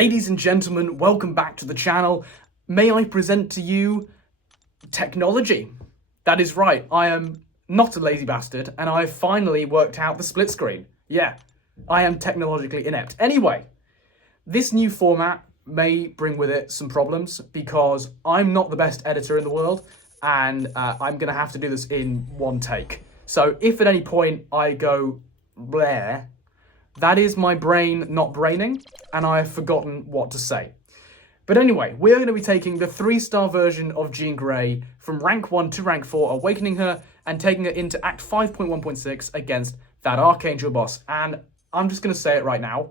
Ladies and gentlemen, welcome back to the channel. May I present to you technology? That is right, I am not a lazy bastard and I have finally worked out the split screen. Yeah, I am technologically inept. Anyway, this new format may bring with it some problems because I'm not the best editor in the world and I'm going to have to do this in one take. So if at any point I go bleh, that is my brain not braining, and I have forgotten what to say. But anyway, we're going to be taking the 3-star version of Jean Grey from rank 1 to rank 4, awakening her and taking her into Act 5.1.6 against that Archangel boss. And I'm just going to say it right now,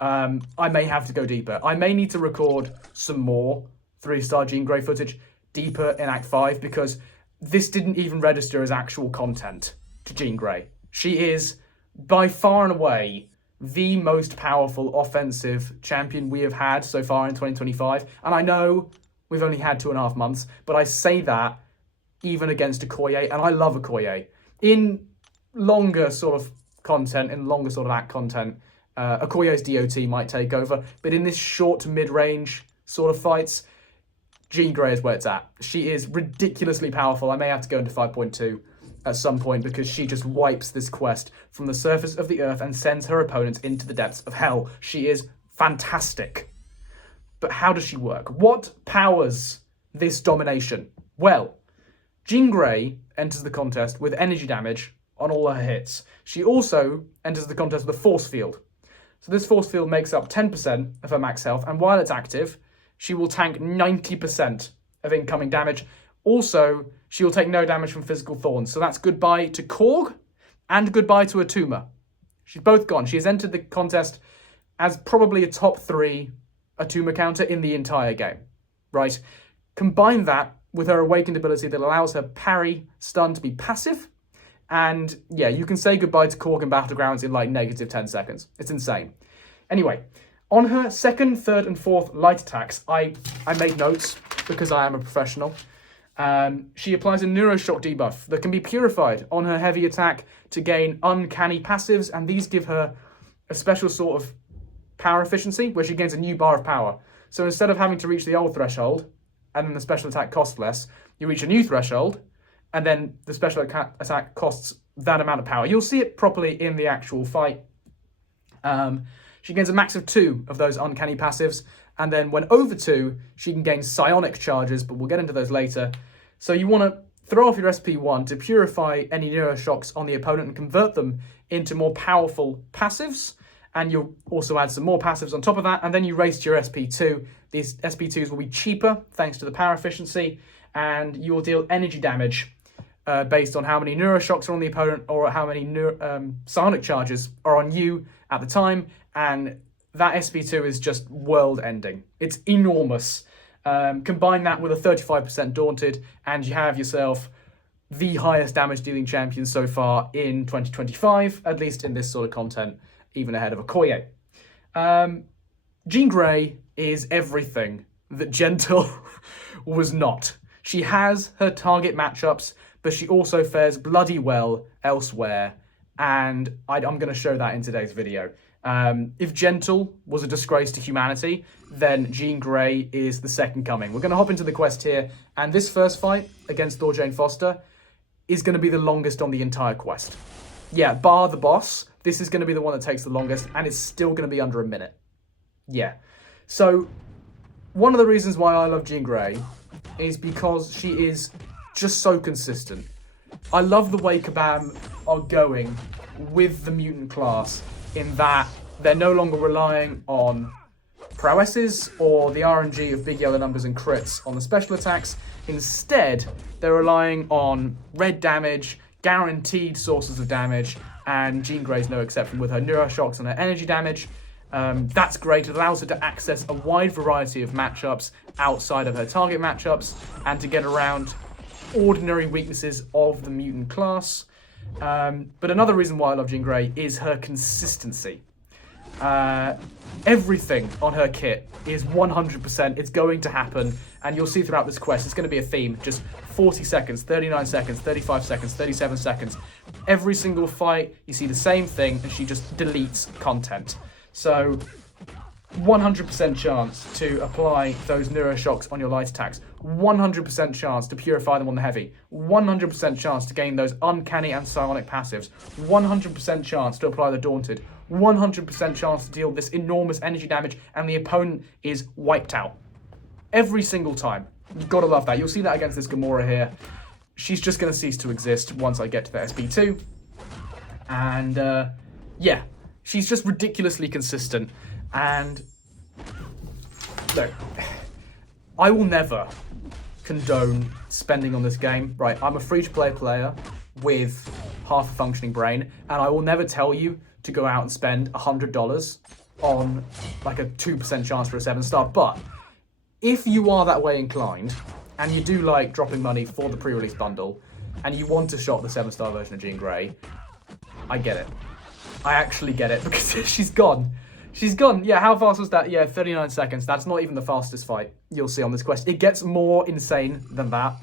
I may have to go deeper. I may need to record some more 3-star Jean Grey footage deeper in Act 5 because this didn't even register as actual content to Jean Grey. She is by far and away the most powerful offensive champion we have had so far in 2025. And I know we've only had 2.5 months, but I say that even against Okoye, and I love Okoye. In longer sort of content, in longer sort of act content, Okoye's DOT might take over, but in this short to mid-range sort of fights, Jean Grey is where it's at. She is ridiculously powerful. I may have to go into 5.2 at some point because she just wipes this quest from the surface of the earth and sends her opponents into the depths of hell. She is fantastic. But how does she work? What powers this domination? Well, Jean Grey enters the contest with energy damage on all her hits. She also enters the contest with a force field. So this force field makes up 10% of her max health, and while it's active, she will tank 90% of incoming damage. Also, she will take no damage from physical thorns. So that's goodbye to Korg and goodbye to Atuma. She's both gone. She has entered the contest as probably a top 3 Atuma counter in the entire game. Right? Combine that with her awakened ability that allows her parry stun to be passive. And yeah, you can say goodbye to Korg and Battlegrounds in like negative 10 seconds. It's insane. Anyway, on her 2nd, 3rd and 4th light attacks, I made notes because I am a professional. She applies a Neuroshock debuff that can be purified on her heavy attack to gain uncanny passives, and these give her a special sort of power efficiency where she gains a new bar of power. So instead of having to reach the old threshold and then the special attack costs less, you reach a new threshold and then the special attack costs that amount of power. You'll see it properly in the actual fight. She gains a max of 2 of those uncanny passives, and then when over 2, she can gain psionic charges, but we'll get into those later. So you want to throw off your SP1 to purify any neuroshocks on the opponent and convert them into more powerful passives, and you'll also add some more passives on top of that, and then you race to your SP2. These SP2s will be cheaper thanks to the power efficiency, and you will deal energy damage based on how many neuroshocks are on the opponent or how many psionic charges are on you at the time, and that SP2 is just world-ending. It's enormous. Combine that with a 35% Daunted, and you have yourself the highest damage-dealing champion so far in 2025, at least in this sort of content, even ahead of Okoye. Jean Grey is everything that Gentle was not. She has her target matchups, but she also fares bloody well elsewhere, and I'm going to show that in today's video. If Gentle was a disgrace to humanity, then Jean Grey is the second coming. We're going to hop into the quest here, and this first fight against Thor Jane Foster is going to be the longest on the entire quest. Yeah, bar the boss, this is going to be the one that takes the longest, and it's still going to be under a minute. Yeah. So, one of the reasons why I love Jean Grey is because she is just so consistent. I love the way Kabam are going with the mutant class, in that they're no longer relying on prowesses or the RNG of big yellow numbers and crits on the special attacks. Instead, they're relying on red damage, guaranteed sources of damage, and Jean Grey's no exception with her neuroshocks and her energy damage. That's great. It allows her to access a wide variety of matchups outside of her target matchups and to get around ordinary weaknesses of the mutant class. But another reason why I love Jean Grey is her consistency. Everything on her kit is 100%, it's going to happen, and you'll see throughout this quest, it's going to be a theme, just 40 seconds, 39 seconds, 35 seconds, 37 seconds. Every single fight, you see the same thing, and she just deletes content. So 100% chance to apply those neuroshocks on your light attacks, 100% chance to purify them on the heavy, 100% chance to gain those uncanny and psionic passives, 100% chance to apply the daunted, 100% chance to deal this enormous energy damage, and the opponent is wiped out. Every single time. You've got to love that. You'll see that against this Gamora here. She's just going to cease to exist once I get to the SP2. And yeah, she's just ridiculously consistent. And look, I will never condone spending on this game, right? I'm a free-to-play player with half a functioning brain, and I will never tell you to go out and spend $100 on like a 2% chance for a 7-star. But if you are that way inclined, and you do like dropping money for the pre-release bundle, and you want to shop the 7-star version of Jean Grey, I get it. I actually get it, because she's gone. She's gone. Yeah, how fast was that? Yeah, 39 seconds. That's not even the fastest fight you'll see on this quest. It gets more insane than that.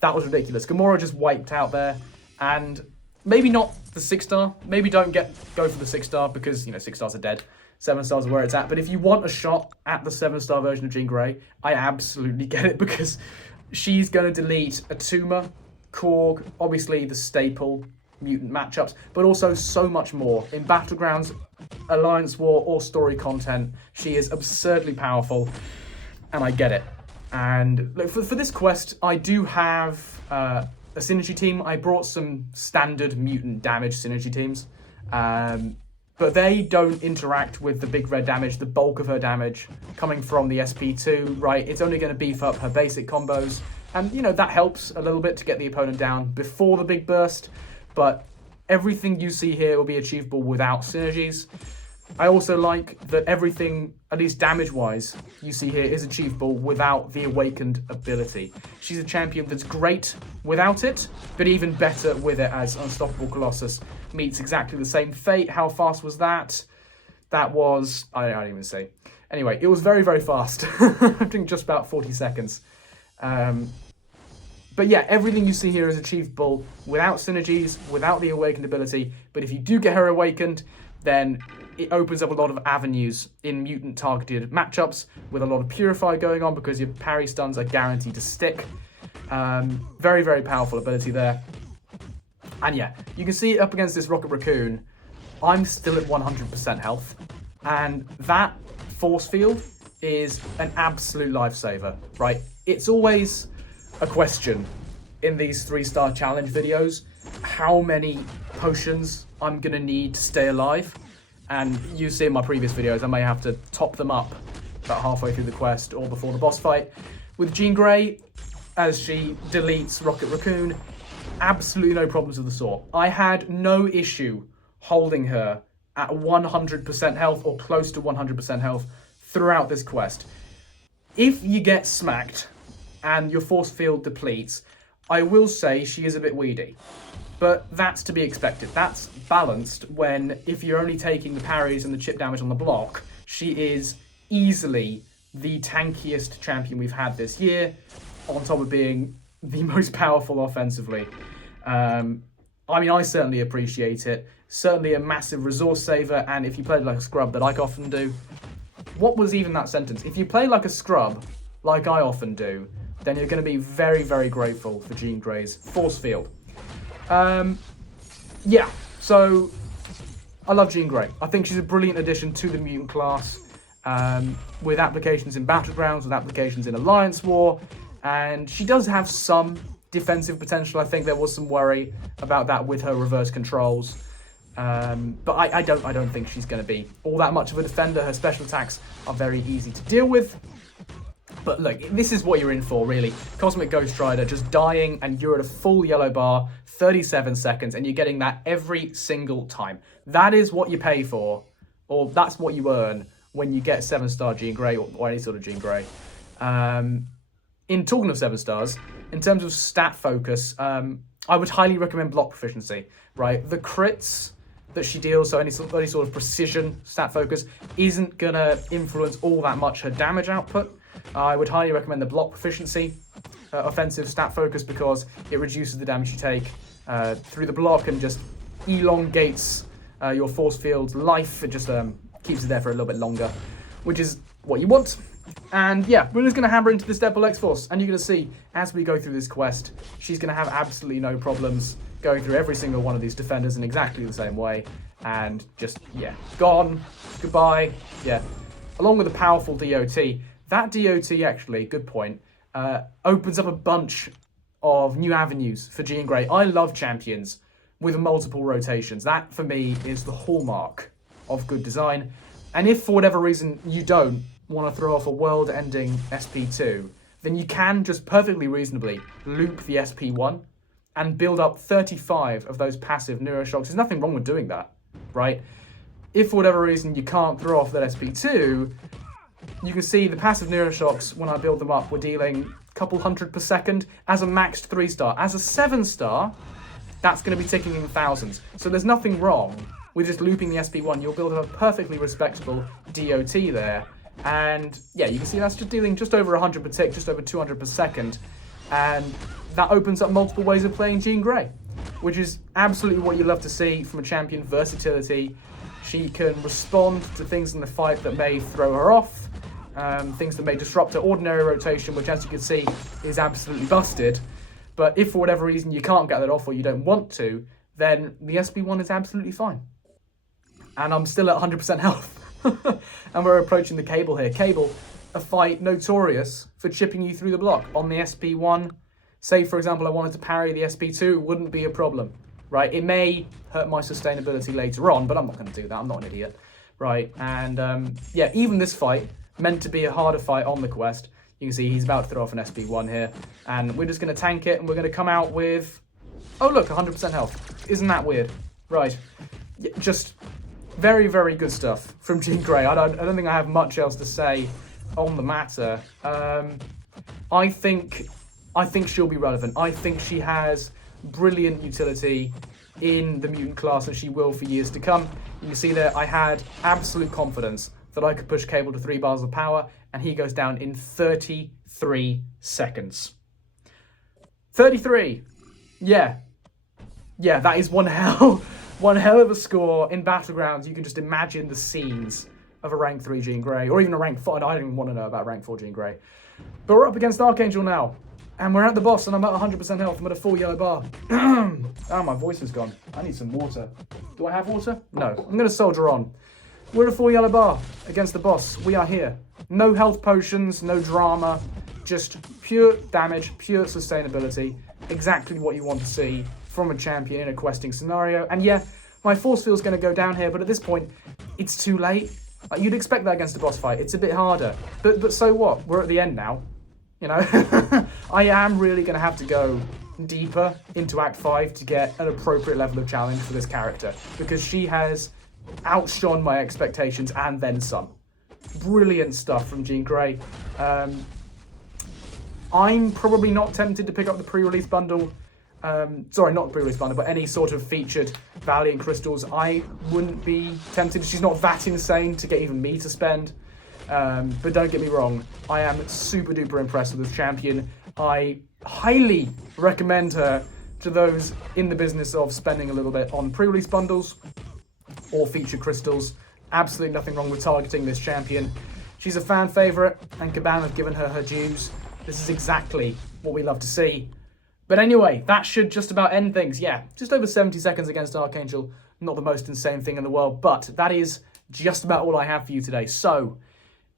That was ridiculous. Gamora just wiped out there. And maybe not the 6-star. Maybe don't go for the 6-star because, 6 stars are dead. 7 stars are where it's at. But if you want a shot at the 7-star version of Jean Grey, I absolutely get it, because she's going to delete Atuma, Korg, obviously the staple mutant matchups, but also so much more. In Battlegrounds, Alliance War, or story content, she is absurdly powerful, and I get it. And look, for this quest, I do have a synergy team. I brought some standard mutant damage synergy teams, but they don't interact with the big red damage. The bulk of her damage coming from the SP2, right? It's only going to beef up her basic combos, and that helps a little bit to get the opponent down before the big burst. But everything you see here will be achievable without synergies. I also like that everything, at least damage-wise, you see here is achievable without the Awakened ability. She's a champion that's great without it, but even better with it, as Unstoppable Colossus meets exactly the same fate. How fast was that? That was, I don't even say. Anyway, it was very, very fast. I think just about 40 seconds. But yeah, everything you see here is achievable without synergies, without the Awakened ability. But if you do get her Awakened, then it opens up a lot of avenues in mutant-targeted matchups with a lot of Purify going on, because your parry stuns are guaranteed to stick. Very, very powerful ability there. And yeah, you can see up against this Rocket Raccoon, I'm still at 100% health. And that force field is an absolute lifesaver, right? It's always a question in these 3-star challenge videos, how many potions I'm gonna need to stay alive. And you see in my previous videos, I may have to top them up about halfway through the quest or before the boss fight. With Jean Grey, as she deletes Rocket Raccoon, absolutely no problems of the sort. I had no issue holding her at 100% health or close to 100% health throughout this quest. If you get smacked and your force field depletes, I will say she is a bit weedy. But that's to be expected. That's balanced when, if you're only taking the parries and the chip damage on the block, she is easily the tankiest champion we've had this year, on top of being the most powerful offensively. I certainly appreciate it. Certainly a massive resource saver, and if you play like a scrub that I often do, what was even that sentence? If you play like a scrub, like I often do, then you're going to be very, very grateful for Jean Grey's force field. Yeah, so I love Jean Grey. I think she's a brilliant addition to the mutant class, with applications in Battlegrounds, with applications in Alliance War, and she does have some defensive potential. I think there was some worry about that with her reverse controls, but I don't think she's going to be all that much of a defender. Her special attacks are very easy to deal with. But look, this is what you're in for, really. Cosmic Ghost Rider just dying, and you're at a full yellow bar, 37 seconds, and you're getting that every single time. That is what you pay for, or that's what you earn when you get 7-star Jean Grey, or any sort of Jean Grey. In talking of 7 stars, in terms of stat focus, I would highly recommend block proficiency, right? The crits that she deals, so any sort of precision stat focus, isn't going to influence all that much her damage output. I would highly recommend the block proficiency offensive stat focus, because it reduces the damage you take through the block and just elongates your force field's life. It just keeps it there for a little bit longer. which is what you want. And yeah, we're just going to hammer into this Deadpool X-Force, and you're going to see, as we go through this quest, she's going to have absolutely no problems going through every single one of these defenders in exactly the same way, and just, yeah, gone, goodbye, yeah. Along with a powerful DOT, that DOT actually, good point, opens up a bunch of new avenues for Jean Grey. I love champions with multiple rotations. That, for me, is the hallmark of good design. And if, for whatever reason, you don't want to throw off a world-ending SP2, then you can just perfectly reasonably loop the SP1 and build up 35 of those passive Neuroshocks. There's nothing wrong with doing that, right? If, for whatever reason, you can't throw off that SP2, you can see the passive Neuroshocks, when I build them up, were dealing a couple hundred per second as a maxed 3-star. As a 7-star, that's going to be ticking in thousands. So there's nothing wrong with just looping the SP1. You'll build up a perfectly respectable DOT there. And yeah, you can see that's just dealing just over 100 per tick, just over 200 per second. And that opens up multiple ways of playing Jean Grey, which is absolutely what you love to see from a champion. Versatility. She can respond to things in the fight that may throw her off, things that may disrupt her ordinary rotation, which, as you can see, is absolutely busted. But if for whatever reason you can't get that off or you don't want to, then the SP1 is absolutely fine. And I'm still at 100% health. And we're approaching the Cable here. Cable, a fight notorious for chipping you through the block. On the SP1, say for example I wanted to parry the SP2, it wouldn't be a problem, right? It may hurt my sustainability later on, but I'm not going to do that. I'm not an idiot, right? And yeah, even this fight, meant to be a harder fight on the quest, you can see he's about to throw off an SP1 here, and we're just going to tank it, and we're going to come out with, oh look, 100% health. Isn't that weird? Right. Yeah, just very, very good stuff from Jean Grey. I don't think I have much else to say on the matter. I think she'll be relevant. I think she has brilliant utility in the mutant class, and she will for years to come. You can see there I had absolute confidence that I could push Cable to 3 bars of power, and he goes down in 33 seconds. 33! Yeah, that is one hell of a score in Battlegrounds. You can just imagine the scenes of a rank 3 Jean Grey, or even a rank 4. I don't even want to know about rank 4 Jean Grey. But we're up against Archangel now, and we're at the boss, and I'm at 100% health. I'm at a full yellow bar. Oh, my voice is gone. I need some water. Do I have water? No. I'm going to soldier on. We're at a full yellow bar against the boss. We are here. No health potions, no drama, just pure damage, pure sustainability. Exactly what you want to see from a champion in a questing scenario. And yeah, my force field's going to go down here, but at this point, it's too late. You'd expect that against a boss fight. It's a bit harder. But so what? We're at the end now. You know, I am really going to have to go deeper into Act 5 to get an appropriate level of challenge for this character, because she has outshone my expectations and then some. Brilliant stuff from Jean Grey. I'm probably not tempted to pick up the pre-release bundle. Sorry, not the pre-release bundle, but any sort of featured Valiant crystals. I wouldn't be tempted. She's not that insane to get even me to spend. But don't get me wrong, I am super duper impressed with this champion. I highly recommend her to those in the business of spending a little bit on pre-release bundles or feature crystals. Absolutely nothing wrong with targeting this champion. She's a fan favourite, and Kabam have given her her dues. This is exactly what we love to see. But anyway, that should just about end things. Yeah, just over 70 seconds against Archangel. Not the most insane thing in the world, but that is just about all I have for you today. So,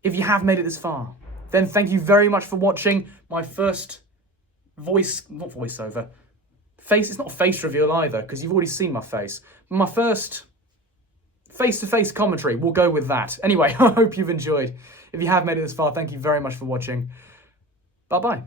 if you have made it this far, then thank you very much for watching my first it's not a face reveal either, because you've already seen my face. My first face-to-face commentary, we'll go with that. Anyway, I hope you've enjoyed. If you have made it this far, thank you very much for watching. Bye-bye.